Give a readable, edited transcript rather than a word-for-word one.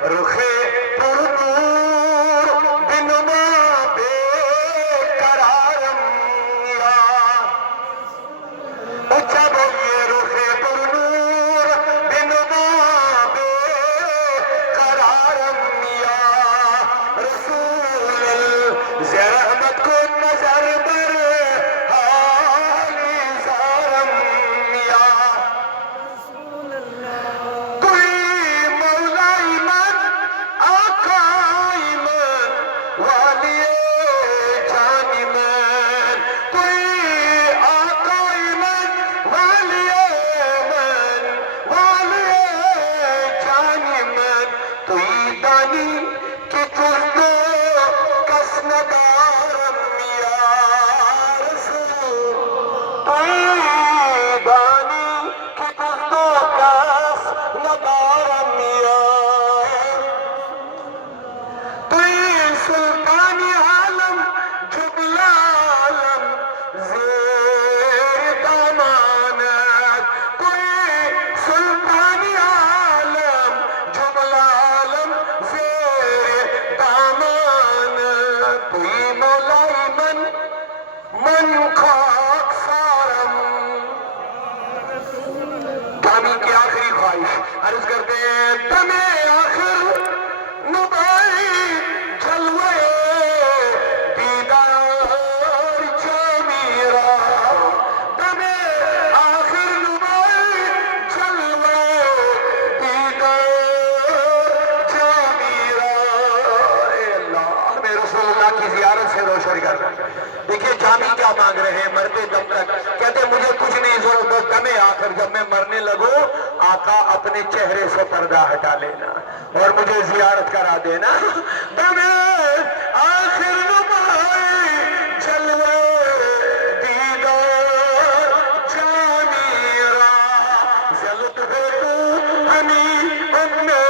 रुखे पुरनूर बिनमा बेकरारम या उच्चा बोलिए रुखे पुरनूर बिनमा बेकरारम या रसूल ज़हमत को नजर बर हाली ज़ारम या कोई मौलाई मन आकाई मन वालिए जानी मन कोई आकाई मन वालिए जानी मन तुई दानी कि तुझको कसनदारम या रसूल तुई दानी कि तुझको कसनदारम या तुई सुल्तानी आलम जुबला आलम ज़ेर दामानत कोई सुल्तानी आलम जुबला आलम ज़ेर दामानत तुई मौलाई मन खाक सारम दानी की आखिरी ख्वाहिश अर्ज करते हैं तमे आखिर नुबाई जलवे दीदार जमीरा तमे आखिर नुबाई जलवे दीदार जमीरा अल्लाह हमें रसूलुल्लाह की ज़ियारत से रोशन कर। देखिए जामी क्या मांग रहे हैं मरते दम तक, कहते मुझे कुछ नहीं जरूरत हो दमे आखिर जब मैं मरने लगूं आका अपने चेहरे से पर्दा हटा लेना और मुझे जियारत करा देना। दमे आखिर नुमाई जलवे दीदार जामीरा ज़लत है तू हनी उम्मे